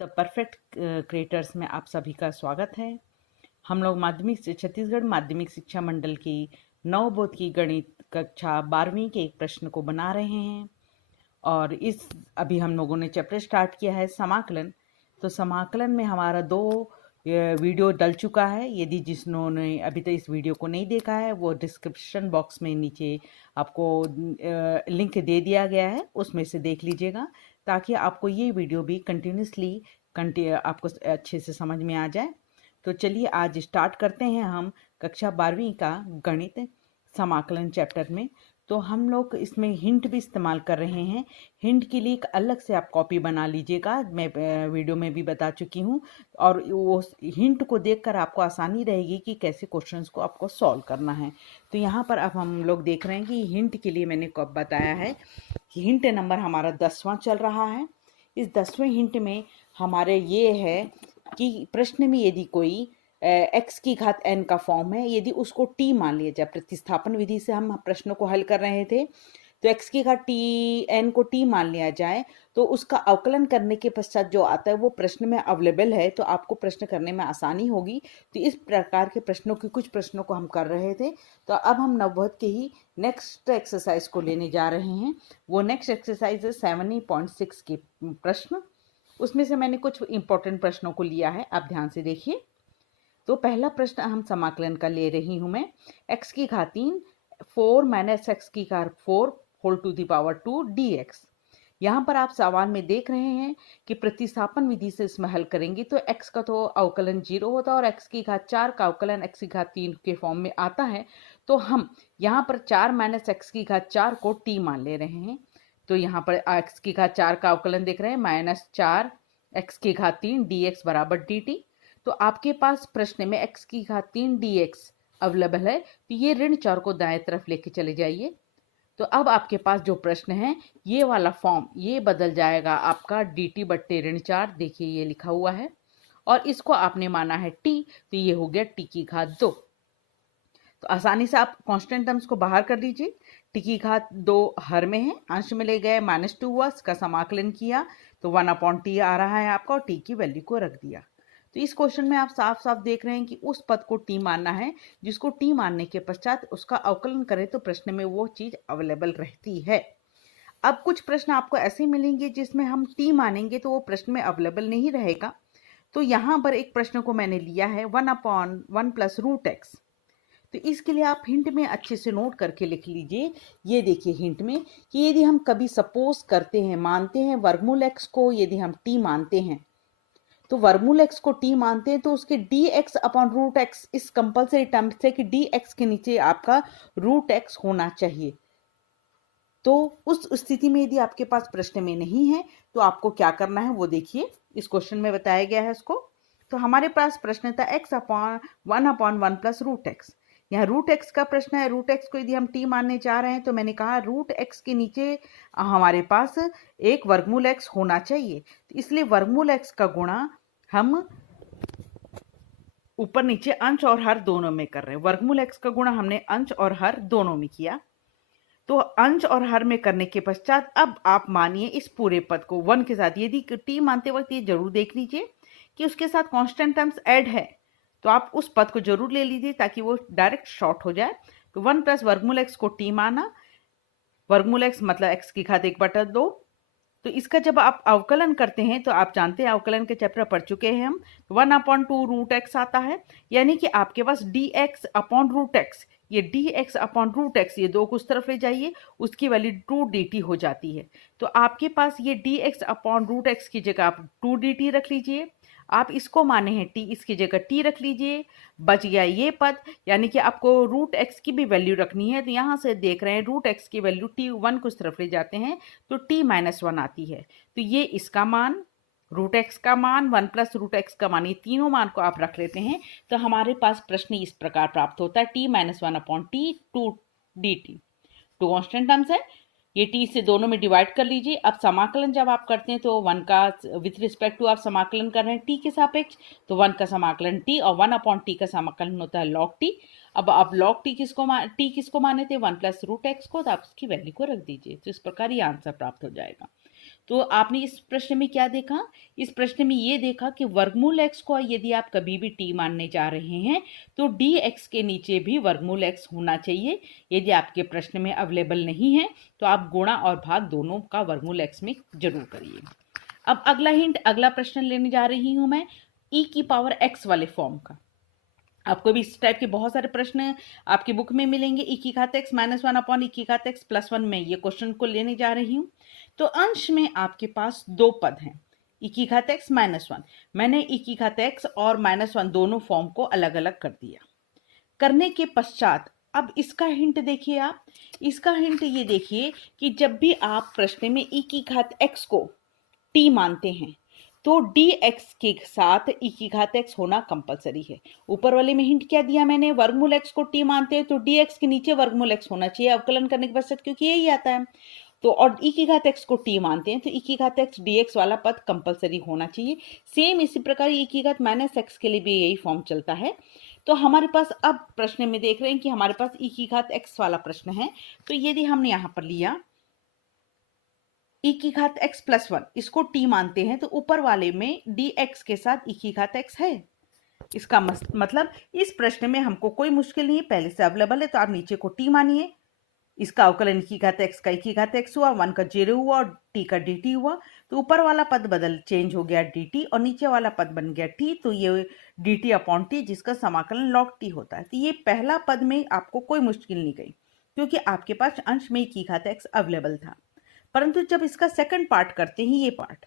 The perfect creators में आप सभी का स्वागत है। हम लोग छत्तीसगढ़ माध्यमिक शिक्षा मंडल की नवबोध की गणित कक्षा 12वीं के एक प्रश्न को बना रहे हैं और अभी हम लोगों ने चैप्टर स्टार्ट किया है समाकलन। तो समाकलन में हमारा 2 वीडियो डल चुका है। यदि जिन्होंने अभी तक इस वीडियो को नहीं देखा है वो डिस्क्रिप्शन बॉक्स में नीचे आपको लिंक दे दिया गया है, उसमें से देख लीजिएगा ताकि आपको ये वीडियो भी कंटिन्यूसली आपको अच्छे से समझ में आ जाए। तो चलिए आज स्टार्ट करते हैं हम कक्षा 12वीं का गणित समाकलन चैप्टर में। तो हम लोग इसमें हिंट भी इस्तेमाल कर रहे हैं। हिंट के लिए एक अलग से आप कॉपी बना लीजिएगा, मैं वीडियो में भी बता चुकी हूँ, और वो हिंट को देखकर आपको आसानी रहेगी कि कैसे क्वेश्चंस को आपको सॉल्व करना है। तो यहाँ पर अब हम लोग देख रहे हैं कि हिंट के लिए मैंने कब बताया है कि हिंट नंबर हमारा 10वां चल रहा है। इस 10वें हिंट में हमारे ये है कि प्रश्न में यदि कोई एक्स की घात एन का फॉर्म है, यदि उसको टी मान लिया जाए, प्रतिस्थापन विधि से हम प्रश्नों को हल कर रहे थे, तो एक्स की घात टी एन को टी मान लिया जाए तो उसका अवकलन करने के पश्चात जो आता है वो प्रश्न में अवेलेबल है, तो आपको प्रश्न करने में आसानी होगी। तो इस प्रकार के प्रश्नों की कुछ प्रश्नों को हम कर रहे थे। तो अब हम नवबोध के ही नेक्स्ट एक्सरसाइज को लेने जा रहे हैं। वो नेक्स्ट एक्सरसाइज है 70.6 के प्रश्न। उसमें से मैंने कुछ इंपॉर्टेंट प्रश्नों को लिया है, आप ध्यान से देखिए। तो पहला प्रश्न हम समाकलन का ले रही हूं मैं। x की घात 3 4 माइनस एक्स की घात 4 whole to the power 2 dx। यहाँ पर आप सवाल में देख रहे हैं कि प्रतिस्थापन विधि से इसमें हल करेंगे तो x का तो अवकलन 0 होता है और x की घात 4 का अवकलन x की घात 3 के फॉर्म में आता है। तो हम यहाँ पर 4 माइनस एक्स की घात 4 को t मान ले रहे हैं। तो यहाँ पर x की घात 4 का अवकलन देख रहे हैं -4 x की घात 3 dx बराबर dt। तो आपके पास प्रश्न में x की घात 3 dx अवेलेबल है, तो ये ऋण 4 को दाएं तरफ लेके चले जाइए। तो अब आपके पास जो प्रश्न है ये वाला फॉर्म ये बदल जाएगा आपका dt बट्टे ऋण 4, देखिए ये लिखा हुआ है, और इसको आपने माना है t, तो ये हो गया t की घात 2। तो आसानी से आप कांस्टेंट टर्म्स को बाहर कर लीजिए। t की घात 2 हर में है, अंश में ले गए, -2 हुआ, इसका समाकलन किया तो 1/t आ रहा है आपका, और t की वैल्यू को रख दिया। तो इस क्वेश्चन में आप साफ साफ देख रहे हैं कि उस पद को टी मानना है जिसको टी मानने के पश्चात उसका अवकलन करें तो प्रश्न में वो चीज अवेलेबल रहती है। अब कुछ प्रश्न आपको ऐसे मिलेंगे जिसमें हम टी मानेंगे तो वो प्रश्न में अवेलेबल नहीं रहेगा। तो यहाँ पर एक प्रश्न को मैंने लिया है 1/1 प्लस रूट एक्स। तो इसके लिए आप हिंट में अच्छे से नोट करके लिख लीजिए। ये देखिए हिंट में कि यदि हम कभी सपोज करते हैं, मानते हैं वर्गमूल एक्स को यदि हम टी मानते हैं, तो वर्गमूल एक्स को टी मानते हैं तो उसके d x upon root x इस कंपलसरी टर्म से कि डी एक्स के नीचे आपका रूट एक्स होना चाहिए। तो उस स्थिति में यदि आपके पास प्रश्न में नहीं है तो आपको क्या करना है वो देखिए, इस क्वेश्चन में बताया गया है इसको। तो हमारे पास प्रश्न था x upon 1/1 plus root x. यहाँ रूट एक्स का प्रश्न है, रूट एक्स को यदि हम टी मानने जा रहे हैं तो मैंने कहा रूट एक्स के नीचे हमारे पास एक वर्गमूल एक्स होना चाहिए, तो इसलिए वर्गमूल एक्स का गुणा हम ऊपर नीचे अंश और हर दोनों में कर रहे हैं। वर्गमूल एक्स का गुणा हमने अंश और हर दोनों में किया। तो अंश और हर में करने के पश्चात अब आप मानिए इस पूरे पद को 1 के साथ, यदि टी मानते वक्त ये जरूर देख लीजिए कि उसके साथ कांस्टेंट टर्म्स ऐड है, तो आप उस पद को जरूर ले लीजिए ताकि वो डायरेक्ट शॉर्ट हो जाए। तो 1 प्लस वर्गमूल एक्स को टी माना, वर्गमूल एक्स मतलब एक्स की घात 1/2। तो इसका जब आप अवकलन करते हैं तो आप जानते हैं अवकलन के चैप्टर पढ़ चुके हैं हम, 1/2 रूट एक्स आता है, यानी कि आपके पास d x upon root x, ये d x upon root x ये दो को उस तरफ ले जाइए, उसकी वैल्यू 2dt हो जाती है। तो आपके पास ये d x upon root x की जगह आप 2dt रख लीजिए, आप इसको माने हैं टी, इसकी जगह टी रख लीजिए, बच गया ये पद। यानी कि आपको रूट एक्स की भी वैल्यू रखनी है, तो यहाँ से देख रहे हैं रूट एक्स की वैल्यू टी 1 को इस तरफ ले जाते हैं तो t-1 आती है। तो ये इसका मान, रूट एक्स का मान, 1 प्लस रूट एक्स का मान, ये तीनों मान को आप रख लेते हैं तो हमारे पास प्रश्न इस प्रकार प्राप्त होता है t-1/t 2dt। To constant terms है, ये t से दोनों में डिवाइड कर लीजिए। अब समाकलन जब आप करते हैं तो 1 का विथ रिस्पेक्ट टू आप समाकलन कर रहे हैं t के सापेक्ष, तो 1 का समाकलन t और 1/t का समाकलन होता है log t। अब आप log t किसको माने थे, 1 प्लस रूट एक्स को, तो आप उसकी वैल्यू को रख दीजिए। तो इस प्रकार ये आंसर प्राप्त हो जाएगा। तो आपने इस प्रश्न में क्या देखा? इस प्रश्न में ये देखा कि वर्गमूल x को यदि आप कभी भी t मानने जा रहे हैं तो dx के नीचे भी वर्गमूल x होना चाहिए। यदि आपके प्रश्न में अवेलेबल नहीं है तो आप गुणा और भाग दोनों का वर्गमूल x में जरूर करिए। अब अगला हिंट, अगला प्रश्न लेने जा रही हूं मैं e की पावर x वाले फॉर्म का। आपको भी इस टाइप के बहुत सारे प्रश्न आपकी बुक में मिलेंगे। e की घात x -1 अपॉन e की घात x + 1 में ये क्वेश्चन को लेने जा रही हूँ। तो अंश में आपके पास दो पद हैं, e की घात x -1। मैंने e की घात x और -1 दोनों फॉर्म को अलग अलग कर दिया। करने के पश्चात अब इसका हिंट देखिए आप, इसका हिंट ये देखिए कि जब भी आप प्रश्न में e की घात x को t मानते हैं तो dx के साथ e की घात x होना कंपलसरी है। ऊपर वाले में हिंट क्या दिया मैंने, वर्गमूल x को t मानते हैं तो dx के नीचे वर्गमूल x होना चाहिए अवकलन करने के पश्चात, क्योंकि यही आता है। तो और e की घात x को t मानते हैं तो e की घात x dx वाला पद कंपलसरी होना चाहिए। सेम इसी प्रकार e की घात -x के लिए भी यही फॉर्म चलता है। तो हमारे पास अब प्रश्न में देख रहे हैं कि हमारे पास e की घात x वाला प्रश्न है। तो यदि हमने यहाँ पर लिया e की घात x + 1, इसको t मानते हैं तो ऊपर वाले में dx के साथ e की घात x है। इसका मतलब इस प्रश्न में हमको कोई मुश्किल नहीं है, पहले से अवेलेबल है, तो आप नीचे को t मानिए। इसका अवकलन e की घात x का e की घात x हुआ, 1 का 0 हुआ और t का dt हुआ। तो ऊपर वाला पद चेंज हो गया dt और नीचे वाला पद बन गया t। तो ये dt अपॉन t जिसका समाकलन log t होता है। तो ये पहला पद में आपको कोई मुश्किल नहीं गई क्योंकि आपके पास अंश में e की घात x अवेलेबल था। परंतु जब इसका सेकंड पार्ट करते हैं, ये पार्ट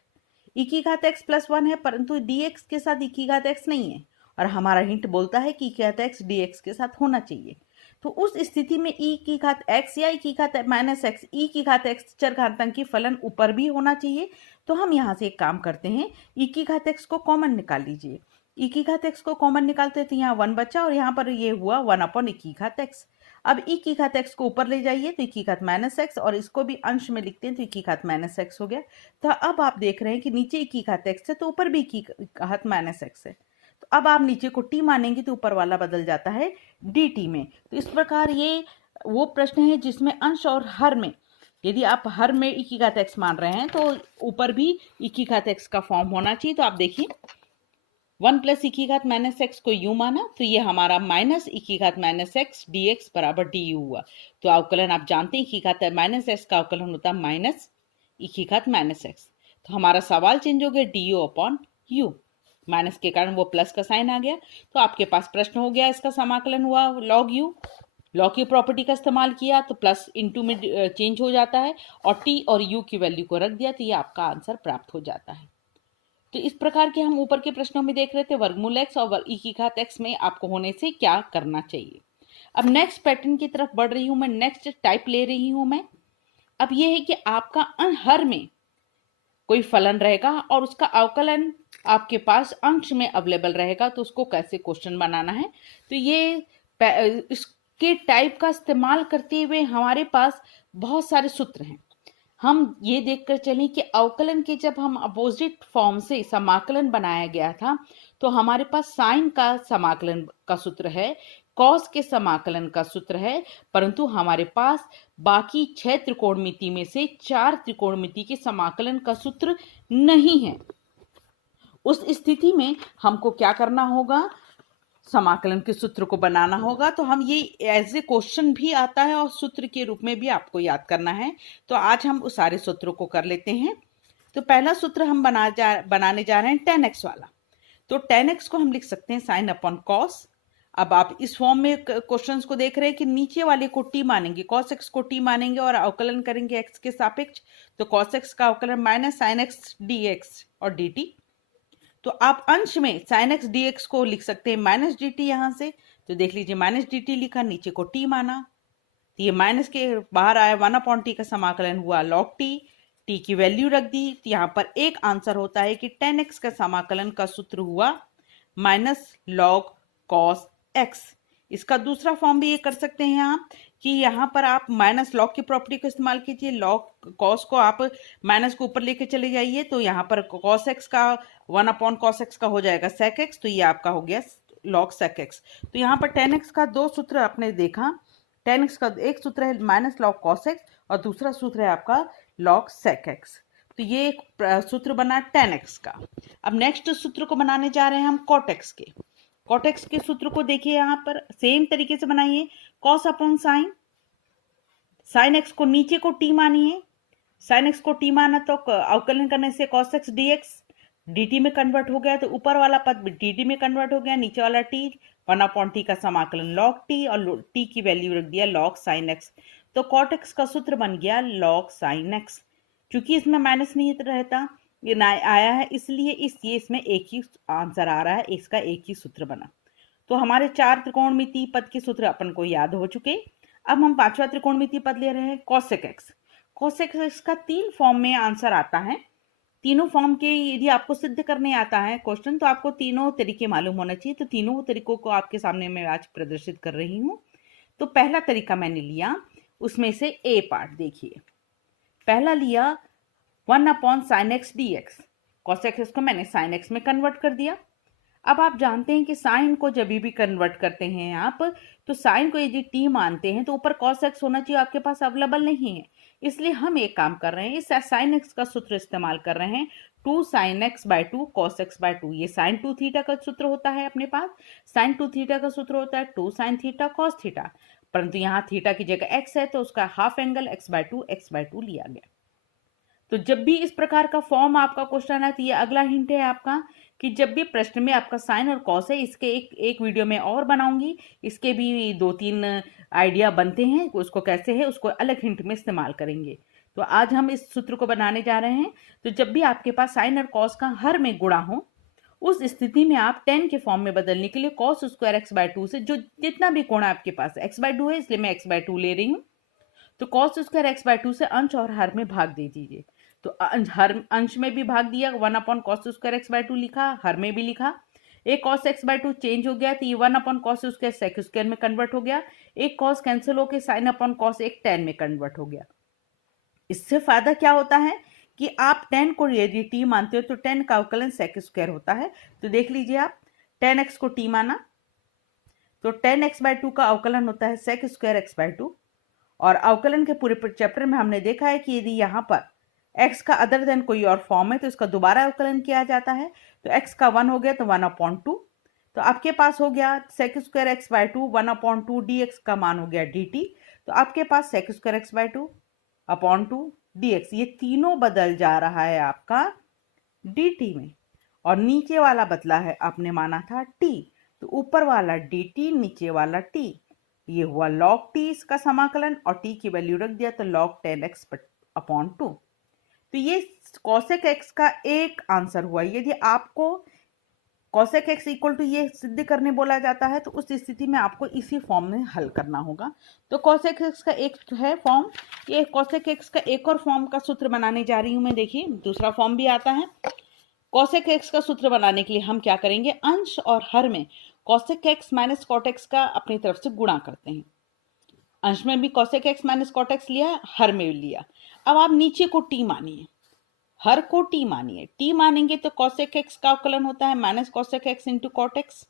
e की घात x + 1 है परंतु dx के साथ e की घात x नहीं है और हमारा हिंट बोलता है कि e की घात x dx के साथ होना चाहिए। तो उस स्थिति में e की घात x या e की घात -x, e की घात x चरघातांकी फलन ऊपर भी होना चाहिए। तो हम यहाँ से एक काम करते हैं, e की घात x को कॉमन निकाल लीजिए। e की घात x को कॉमन निकालते हैं तो यहाँ 1 बचा और यहाँ पर ये हुआ 1 अपॉन e की घात x। अब e की घात x को ऊपर ले जाइए तो e की घात -x और इसको भी अंश में लिखते हैं तो e की घात -x हो गया। तो अब आप देख रहे हैं कि नीचे e की घात x है तो ऊपर भी e की घात -x है। तो अब आप नीचे को t मानेंगे तो ऊपर वाला बदल जाता है dt में। तो इस प्रकार ये वो प्रश्न है जिसमें अंश और हर में, यदि आप हर में e की घात x मान रहे हैं तो ऊपर भी e की घात x का फॉर्म होना चाहिए। तो आप देखिए 1 + e की घात -x को u माना तो ये हमारा -e की घात -x dx बराबर du हुआ। तो अवकलन आप जानते हैं e की घात -x का अवकलन होता है -e की घात -x। तो हमारा सवाल चेंज हो गया du अपॉन u, माइनस के कारण वो प्लस का साइन आ गया। तो आपके पास प्रश्न हो गया, इसका समाकलन हुआ log u, log की प्रॉपर्टी का इस्तेमाल किया तो प्लस इंटू में चेंज हो जाता है और t और u की वैल्यू को रख दिया तो ये आपका आंसर प्राप्त हो जाता है। तो इस प्रकार के हम ऊपर के प्रश्नों में देख रहे थे वर्गमूल x और e की घात x में आपको होने से क्या करना चाहिए। अब नेक्स्ट पैटर्न की तरफ बढ़ रही हूं मैं, नेक्स्ट टाइप ले रही हूं मैं। अब ये है कि आपका हर में कोई फलन रहेगा और उसका अवकलन आपके पास अंश में अवेलेबल रहेगा, तो उसको कैसे क्वेश्चन बनाना है। तो ये इसके टाइप का इस्तेमाल करते हुए हमारे पास बहुत सारे सूत्र हैं। हम ये देखकर चलें कि अवकलन के जब हम अपोजिट फॉर्म से समाकलन बनाया गया था तो हमारे पास साइन का समाकलन का सूत्र है, कॉस के समाकलन का सूत्र है, परंतु हमारे पास बाकी 6 त्रिकोणमिति में से 4 त्रिकोणमिति के समाकलन का सूत्र नहीं है। उस स्थिति में हमको क्या करना होगा, समाकलन के सूत्र को बनाना होगा। तो हम ये एज ए क्वेश्चन भी आता है और सूत्र के रूप में भी आपको याद करना है। तो आज हम उस सारे सूत्रों को कर लेते हैं। तो पहला सूत्र हम बनाने जा रहे हैं tan x वाला। तो tan x को हम लिख सकते हैं साइन अपॉन कॉस। अब आप इस फॉर्म में क्वेश्चंस को देख रहे हैं कि नीचे वाले को t मानेंगे, cos x को t मानेंगे और अवकलन करेंगे x के सापेक्ष। तो cos x का अवकलन माइनस sin x dx और dt। तो आप अंश में sin x dx को लिख सकते हैं माइनस dt यहाँ से। तो देख लीजिए माइनस dt लिखा, नीचे को t माना तो ये माइनस के बाहर आया, 1 अपॉन t का समाकलन हुआ log t, t की वैल्यू रख दी। तो यहाँ पर एक आंसर होता है कि tan x का समाकलन का सूत्र हुआ माइनस log cos x। इसका दूसरा फॉर्म भी ये कर सकते हैं आप कि यहाँ पर आप माइनस लॉग की प्रॉपर्टी को इस्तेमाल कीजिए, लॉग कॉस को आप माइनस को ऊपर लेके चले जाइए तो यहाँ पर cos x का 1 अपॉन cos x का हो जाएगा sec x। तो ये आपका हो गया log sec x। तो यहाँ पर tan x का दो सूत्र आपने देखा, tan x का एक सूत्र है माइनस log cos x और दूसरा सूत्र है आपका log sec x। तो ये एक सूत्र बना tan x का। अब नेक्स्ट सूत्र को बनाने जा रहे हैं हम cot x के। cot x के सूत्र को देखिए, यहाँ पर सेम तरीके से बनाइए। cos upon sine, sine x को नीचे को t मानिए, साइन x को t माना तो अवकलन करने से cos x dx dt में कन्वर्ट हो गया, तो ऊपर वाला पद dt में कन्वर्ट हो गया, नीचे वाला t 1/t का समाकलन log t, और t की वैल्यू रख दिया log sin x। तो cot x का सूत्र बन गया log sin x। क्योंकि इसमें माइनस नहीं रहता, ये ना आया है, इसलिए ये इसमें एक ही आंसर आ रहा है, इसका एक ही सूत्र बना। तो हमारे 4 त्रिकोणमितीय पद के सूत्र अपन को याद हो चुके। अब हम 5वां त्रिकोणमितीय पद ले रहे हैं cosec x। cosec x का 3 फॉर्म में आंसर आता है। तीनों फॉर्म के यदि आपको सिद्ध करने आता है क्वेश्चन, तो आपको तीनों तरीके मालूम होना चाहिए। तो तीनों तरीकों को आपके सामने मैं आज प्रदर्शित कर रही हूँ। तो पहला तरीका मैंने लिया, उसमें से ए पार्ट देखिए। पहला लिया 1/sin x dx। cosec x को मैंने sin x में कन्वर्ट कर दिया। अब आप जानते हैं कि साइन को जब भी कन्वर्ट करते हैं आप, तो साइन को यदि t मानते हैं तो ऊपर cos x होना चाहिए, आपके पास अवेलेबल नहीं है। इसलिए हम एक काम कर रहे हैं, इस sin x का सूत्र इस्तेमाल कर रहे हैं, 2sin x/2 cos x/2। ये sin 2 थीटा का सूत्र होता है अपने पास। sin 2 थीटा का सूत्र होता है 2 sin थीटा cos थीटा, परंतु यहाँ थीटा की जगह x है, तो उसका हाफ एंगल x/2 लिया गया। तो जब भी इस प्रकार का फॉर्म आपका क्वेश्चन है, तो ये अगला हिंट है आपका कि जब भी प्रश्न में आपका साइन और कॉस है, इसके एक वीडियो में और बनाऊंगी, इसके भी 2-3 आइडिया बनते हैं, उसको कैसे है उसको अलग हिंट में इस्तेमाल करेंगे। तो आज हम इस सूत्र को बनाने जा रहे हैं। तो जब भी आपके पास साइन और कॉस का हर में गुणा हो, उस स्थिति में आप tan के फॉर्म में बदलने के लिए cos स्क्वायर x/2 से जो जितना भी कोण आपके पास x/2 है, इसलिए मैं x/2 ले रही हूँ, तो cos स्क्वायर x/2 से अंश और हर में भाग दे दीजिए। तो अंश में भी भाग दिया, 1/cos स्क्वायर x/2 लिखा, हर में भी लिखा। एक cos x/2 चेंज हो गया, तो ये 1/cos स्क्वायर sec स्क्वायर में कन्वर्ट हो गया। एक cos कैंसिल होकर sin/cos एक tan में कन्वर्ट हो गया। इससे फायदा क्या होता है कि आप tan को यदि t मानते हो तो tan का अवकलन sec स्क्वायर होता है। तो देख लीजिए आप, tan x को t माना तो tan x/2 का अवकलन होता है sec स्क्वायर x/2। और अवकलन के पूरे चैप्टर में हमने देखा है कि यदि यहाँ पर x का अदर देन कोई और फॉर्म है तो इसका दोबारा अवकलन किया जाता है। तो x का 1 हो गया तो 1/2, तो आपके पास हो गया sec स्क्वायर x/2 1/2 dx का मान हो गया dt। तो आपके पास sec स्क्वायर x/2 dx, ये तीनों बदल जा रहा है आपका dt में, और नीचे वाला बदला है आपने माना था t, तो ऊपर वाला dt नीचे वाला t, ये हुआ log t इसका समाकलन, और t की वैल्यू रख दिया तो log 10x/2। तो ये cosec x का एक आंसर हुआ। यदि आपको cosec x इक्वल टू ये सिद्ध करने बोला जाता है, तो उस स्थिति में आपको इसी फॉर्म में हल करना होगा। तो cosec x का एक है फॉर्म, ये cosec x का एक और फॉर्म का सूत्र बनाने जा रही हूं मैं। देखिए दूसरा फॉर्म भी आता है। cosec x का सूत्र बनाने के लिए हम क्या करेंगे, अंश और हर में cosec x minus cot x का अपनी तरफ से गुणा करते हैं। अंश में भी cosec x minus cot x लिया, हर में भी लिया। अब आप नीचे को t मानिए, हर को t मानिए। t मानेंगे तो cosec x का अवकलन होता है minus cosec x into cot x,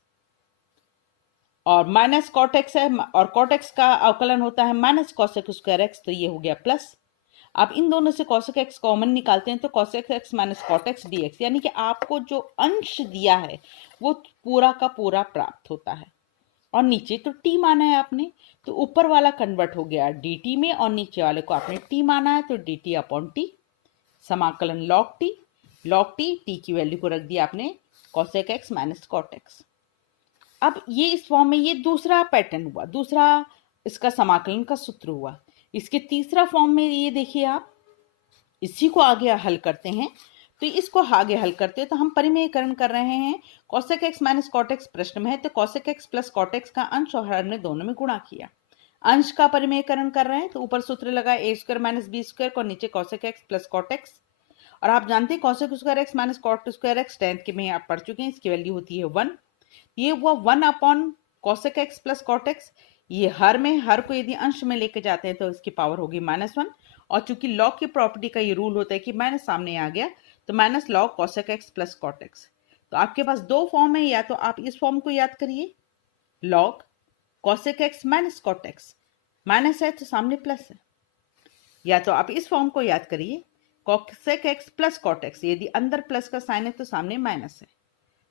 और माइनस cot x है, और cot x का अवकलन होता है माइनस cosec स्क्वायर x, तो ये हो गया प्लस। आप इन दोनों से cosec x कॉमन निकालते हैं तो cosec x minus cot x dx, यानी कि आपको जो अंश दिया है वो पूरा का पूरा प्राप्त होता है। और नीचे तो t माना है आपने, तो ऊपर वाला कन्वर्ट हो गया dt में, और नीचे वाले को आपने t माना है तो dt/t, समाकलन log t की वैल्यू को रख दिया आपने cosec x minus cot x। अब ये इस फॉर्म में ये दूसरा पैटर्न हुआ, दूसरा इसका समाकलन का सूत्र हुआ। इसके तीसरा फॉर्म में ये देखिए आप, इसी को आगे हल करते हैं। तो इसको आगे हल करते हैं तो हम परिमेयकरण कर रहे हैं। cosec x minus cot x प्रश्न में है, तो cosec x plus cot x का अंश और हर ने दोनों में गुणा किया। अंश का परिमेयकरण कर रहे हैं तो ऊपर सूत्र लगा a square minus b square, और नीचे cosec x plus cot x। और आप जानते हैं cosec square x minus cot square x 10th के में आप पढ़ चुके हैं, इसकी वैल्यू होती है 1। ये हुआ 1/cosec x plus cot x। ये हर में, हर को यदि अंश में लेके जाते हैं तो इसकी पावर होगी -1, और चूंकि लॉग की प्रॉपर्टी का ये रूल होता है कि माइनस सामने आ गया तो minus log cosec x plus cot x। तो आपके पास दो फॉर्म है, या तो आप इस फॉर्म को याद करिए log cosec x minus cot x, minus है तो सामने प्लस है, या तो आप इस फॉर्म को याद करिए cosec x plus cot x, यदि अंदर प्लस का साइन है तो सामने माइनस है।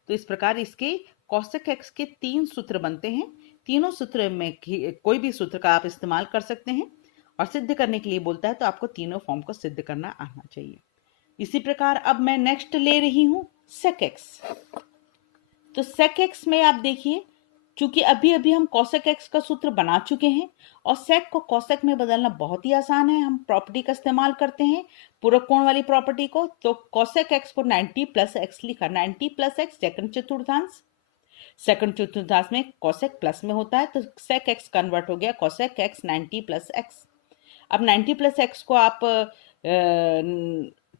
तो इस प्रकार इसके cosec x के 3 सूत्र बनते हैं। तीनों सूत्र में कोई भी सूत्र का आप इस्तेमाल कर सकते हैं और सिद्ध करने के लिए बोलता है तो आपको तीनों फॉर्म को सिद्ध करना आना चाहिए। इसी प्रकार अब मैं नेक्स्ट ले रही हूं sec x। तो sec x में आप देखिए, चूंकि अभी अभी हम cosec x का सूत्र बना चुके हैं और sec को cosec में बदलना बहुत ही आसान है। हम प्रॉपर्टी का इस्तेमाल करते हैं, पूरक कोण वाली प्रॉपर्टी को। तो cosec x को 90 प्लस x लिखा, 90 प्लस x सेकंड चतुर्थांश, सेकंड चतुर्थांश में cosec प्लस में होता है, तो sec x कन्वर्ट हो गया cosec x 90 प्लस x। अब 90 प्लस x को आप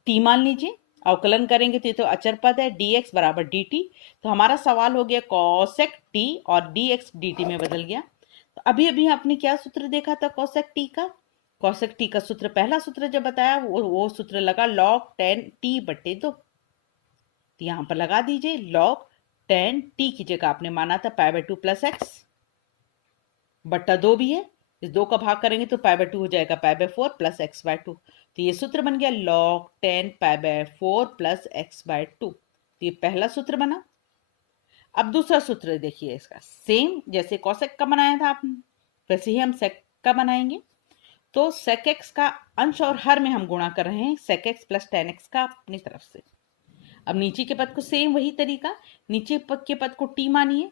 t मान लीजिए, अवकलन करेंगे तो ये तो अचर पद है, dx बराबर dt। तो हमारा सवाल हो गया cosec t और dx dt में बदल गया। तो अभी अभी आपने क्या सूत्र देखा था cosec t का? cosec t का सूत्र, पहला सूत्र जब बताया वो सूत्र लगा log 10 t बटे 2। तो यहां पर लगा दीजिए log 10 t की जगह आपने माना था पाई बाय 2 प्लस एक्स बट्टा 2 भी है, इस 2 का भाग करेंगे तो पाई बाय 2 हो जाएगा pi by 4 plus x by 2। तो ये सूत्र बन गया log 10 pi by 4 plus x by 2। तो ये पहला सूत्र बना। अब दूसरा सूत्र देखिए, इसका सेम जैसे cosec का बनाया था आपने, वैसे ही हम sec का बनाएंगे। तो sec x का अंश और हर में हम गुणा कर रहे हैं sec x plus tan x का अपनी तरफ से। अब नीचे के पद को सेम वही तरीका, नीचे के पद को t मानिए,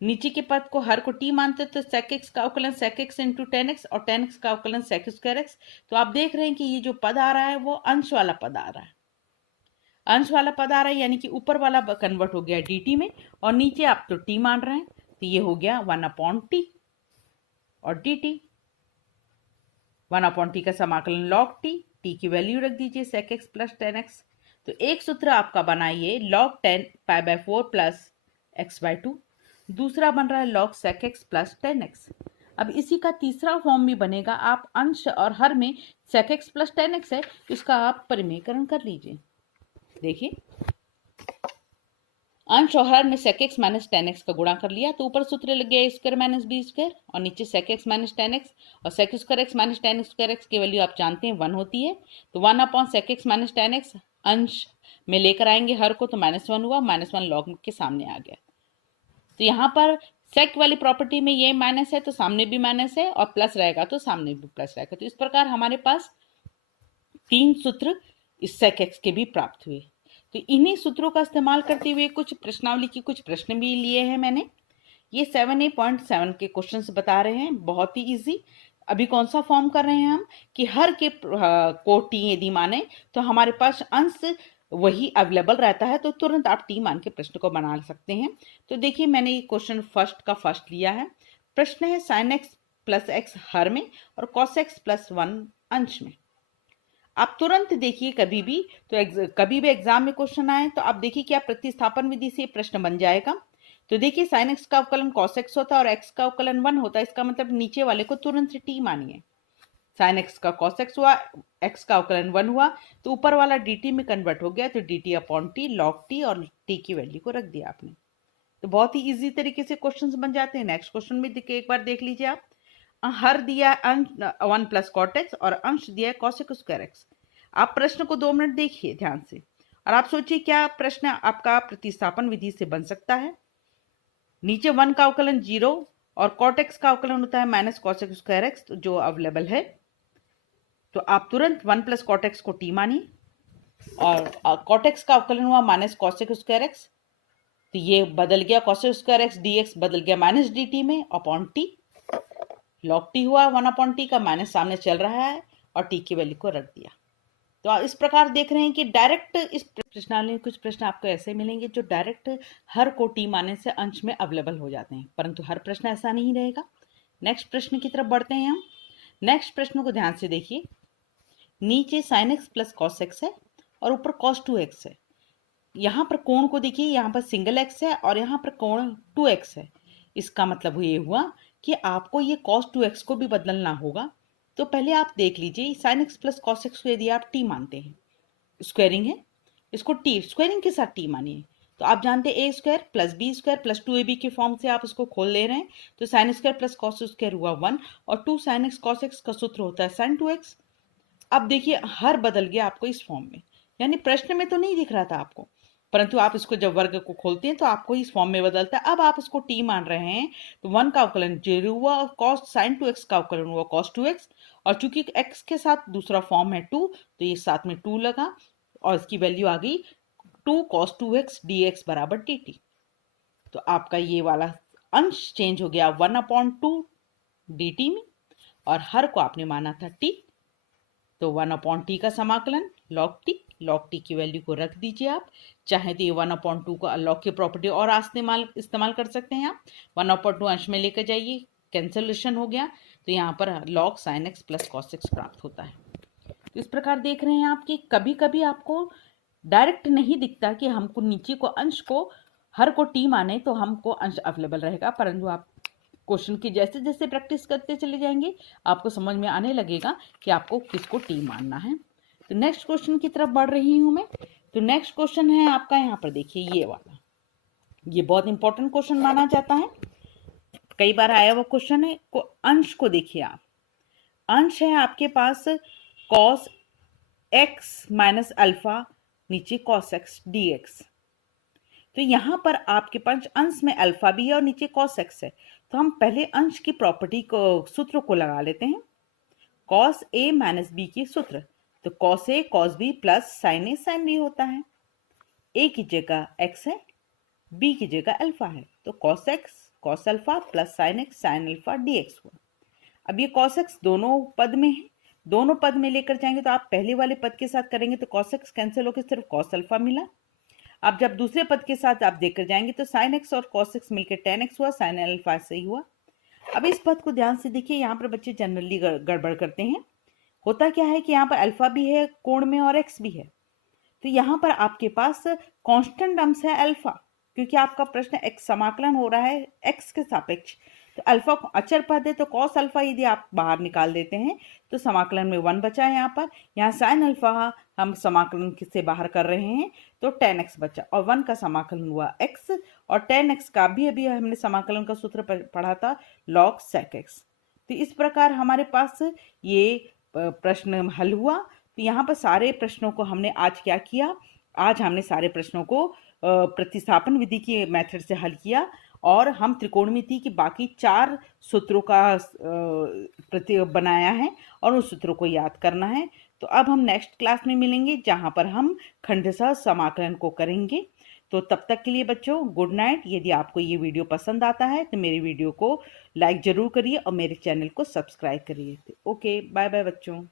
नीचे के पद को हर को t मानते तो sec x का अवकलन sec x into tan x और tan x का अवकलन sec स्क्वायर x। तो आप देख रहे हैं कि ये जो पद आ रहा है वो अंश वाला पद आ रहा है, अंश वाला पद आ रहा है, यानी कि ऊपर वाला कन्वर्ट हो गया dt में और नीचे आप तो t मान रहे हैं, तो ये हो गया 1/t और dt। 1/t का समाकलन log t की वैल्यू रख दीजिए sec x plus tan x। तो एक सूत्र आपका बना ये log 10 pi by 4 plus x by 2, दूसरा बन रहा है log sec x plus tan x। अब इसी का तीसरा फॉर्म भी बनेगा, आप अंश और हर में sec x plus tan x है, इसका आप परिमेयकरण कर लीजिए। देखिए अंश और हर में sec x minus tan x का गुणा कर लिया तो ऊपर सूत्र लग गया a square minus B square और नीचे sec x minus tan x, और sec square x minus tan square x की वैल्यू आप जानते हैं 1 होती है। तो 1/sec x minus tan x अंश में लेकर आएंगे हर को तो -1 हुआ, -1 लॉग के सामने आ गया। तो यहाँ पर sec वाली प्रॉपर्टी में ये माइनस है तो सामने भी माइनस है और प्लस रहेगा तो सामने भी प्लस रहेगा। तो इस प्रकार हमारे पास 3 सूत्र इस sec x के भी प्राप्त हुए। तो इन्हीं सूत्रों का इस्तेमाल करते हुए कुछ प्रश्नावली की कुछ प्रश्न भी लिए हैं मैंने। ये 7A.7 के क्वेश्चंस बता रहे हैं, बहुत ही इजी। अभी कौन सा फॉर्म कर रहे हैं हम कि हर के को टी यदि माने तो हमारे पास अंश वही अवेलेबल रहता है, तो तुरंत आप टी मान के प्रश्न को बना सकते हैं। तो देखिए मैंने ये क्वेश्चन फर्स्ट लिया है। प्रश्न है sin x प्लस एक्स हर में और cos x प्लस 1 अंश में। आप तुरंत देखिए कभी भी एग्जाम में क्वेश्चन आए तो आप देखिए क्या प्रतिस्थापन विधि से प्रश्न बन जाएगा। तो देखिए sin x का अवकलन cos x होता है और x का अवकलन 1 होता है, इसका मतलब नीचे वाले को तुरंत t मानिए। sin x का cos x हुआ, x का अवकलन 1 हुआ तो ऊपर वाला dt में कन्वर्ट हो गया, तो dt upon T log t और t की वैल्यू को रख दिया आपने। तो बहुत ही इजी तरीके से क्वेश्चंस बन जाते हैं। नेक्स्ट क्वेश्चन में एक बार देख लीजिए आप, हर दिया अंश 1 प्लस cot x और अंश दिया है cosec स्क्वायर x। आप प्रश्न को 2 मिनट देखिए ध्यान से और आप सोचिए क्या प्रश्न आपका प्रतिस्थापन विधि से बन सकता है। नीचे 1 का अवकलन 0 और cot x का अवकलन होता है माइनस cosec स्क्वायर x, तो जो अवेलेबल है। तो आप तुरंत 1 प्लस cot x को t मानिए और cot x का अवकलन हुआ माइनस cosec स्क्वायर x, तो ये बदल गया cosec स्क्वायर x dx बदल गया माइनस dt में अपॉन t, log t हुआ 1/t का माइनस सामने चल रहा है और t की वैल्यू को रख दिया। तो इस प्रकार देख रहे हैं कि डायरेक्ट इस प्रश्नावली में कुछ प्रश्न आपको ऐसे मिलेंगे जो डायरेक्ट हर को टी मानने से अंश में अवेलेबल हो जाते हैं, परंतु हर प्रश्न ऐसा नहीं रहेगा। नेक्स्ट प्रश्न की तरफ बढ़ते हैं हम। नेक्स्ट प्रश्न को ध्यान से देखिए, नीचे sin x plus cos x है और ऊपर cos 2x है। यहाँ पर कोण को देखिए, यहाँ पर सिंगल x है और यहाँ पर कोण 2x है। इसका मतलब ये हुआ कि आपको ये cos 2x को भी बदलना होगा। तो पहले आप देख लीजिए sin x plus cos x को यदि आप t मानते हैं, स्क्वायरिंग है, इसको t स्क्वायरिंग के साथ t मानिए, तो आप जानते हैं a square plus B square plus 2ab के फॉर्म से आप उसको खोल ले रहे हैं। तो sin square plus cos square हुआ 1 और 2 sin x cos x का सूत्र होता है sin 2x। अब देखिए हर बदल गया आपको इस फॉर्म में, यानी प्रश्न में तो नहीं दिख रहा था आपको, परंतु आप इसको जब वर्ग को खोलते हैं तो आपको इस फॉर्म में बदलता है। अब आप उसको टी मान रहे हैं तो 1 का अवकलन 0 हुआ और cos sin 2x का अवकलन हुआ cos 2x, और चूंकि x के साथ दूसरा फॉर्म है 2 तो ये साथ में 2 लगा और इसकी वैल्यू आ गई 2 cos 2x dx बराबर dt। तो आपका ये वाला अंश चेंज हो गया 1/2 dt में, और हर को आपने माना था t, तो 1/t का समाकलन log t की वैल्यू को रख दीजिए आप। चाहे तो ये 1/2 को log की प्रॉपर्टी और इस्तेमाल कर सकते हैं आप। 1/2 अंश में लेकर जाइए, कैंसलेशन हो गया, तो यहाँ पर log sin x plus cos x प्राप्त होता है। तो इस प्रकार देख रहे हैं आप कि कभी कभी आपको डायरेक्ट नहीं दिखता कि हमको नीचे को अंश को हर को टी माने तो हमको अंश अवेलेबल रहेगा, परंतु आप क्वेश्चन की जैसे जैसे प्रैक्टिस करते चले जाएंगे आपको समझ में आने लगेगा कि आपको किसको टी मानना है। तो नेक्स्ट क्वेश्चन की तरफ बढ़ रही हूं मैं। तो नेक्स्ट क्वेश्चन है आपका, यहाँ पर देखिए ये वाला, ये बहुत इंपॉर्टेंट क्वेश्चन माना जाता है, कई बार आया हुआ क्वेश्चन है। अंश को देखिए आप, अंश है आपके पास cos x माइनस अल्फा नीचे cos x dx। तो यहां पर आपके पास अंश में अल्फा भी है और नीचे cos x है, तो हम पहले अंश की प्रॉपर्टी को सूत्र को लगा लेते हैं। cos a माइनस बी की सूत्र, तो cos a cos b plus sin a sin b होता है। a की जगह x है, b की जगह अल्फा है, तो cos x cos alpha plus sin x sin alpha dx हुआ। अब ये cos x दोनों पद में है, दोनों पद में लेकर जाएंगे तो आप पहले वाले पद के साथ करेंगे तो cos x कैंसिल होकर सिर्फ cos अल्फा मिला। अब जब दूसरे पद के साथ आप देखकर जाएंगे तो sin x और cos x मिलकर tan x हुआ, sin अल्फा से ही हुआ। अब इस पद को ध्यान से देखिए, यहाँ पर बच्चे जनरली गड़बड़ करते हैं। होता क्या है कि यहाँ पर अल्फा भी है कोण में और x भी है, तो यहाँ पर आपके पास कांस्टेंट अंश है अल्फा, क्योंकि आपका प्रश्न x समाकलन हो रहा है x के सापेक्ष, तो अल्फा अचर पद है तो cos अल्फा यदि आप बाहर निकाल देते हैं तो समाकलन में 1 बचा है। यहाँ sin अल्फा हम समाकलन से बाहर कर रहे हैं तो tan x बचा, और 1 का समाकलन हुआ x, और tan x का भी अभी हमने समाकलन का सूत्र पढ़ा था log sec x। तो इस प्रकार हमारे पास ये प्रश्न हल हुआ। तो यहाँ पर सारे प्रश्नों को हमने आज क्या किया, आज हमने सारे प्रश्नों को प्रतिस्थापन विधि के मेथड से हल किया, और हम त्रिकोणमिति की बाकी 4 सूत्रों का प्रति बनाया है और उन सूत्रों को याद करना है। तो अब हम नेक्स्ट क्लास में मिलेंगे जहां पर हम खंडशः समाकलन को करेंगे। तो तब तक के लिए बच्चों गुड नाइट। यदि आपको ये वीडियो पसंद आता है तो मेरी वीडियो को लाइक ज़रूर करिए और मेरे चैनल को सब्सक्राइब करिए। ओके, बाय बाय बच्चों।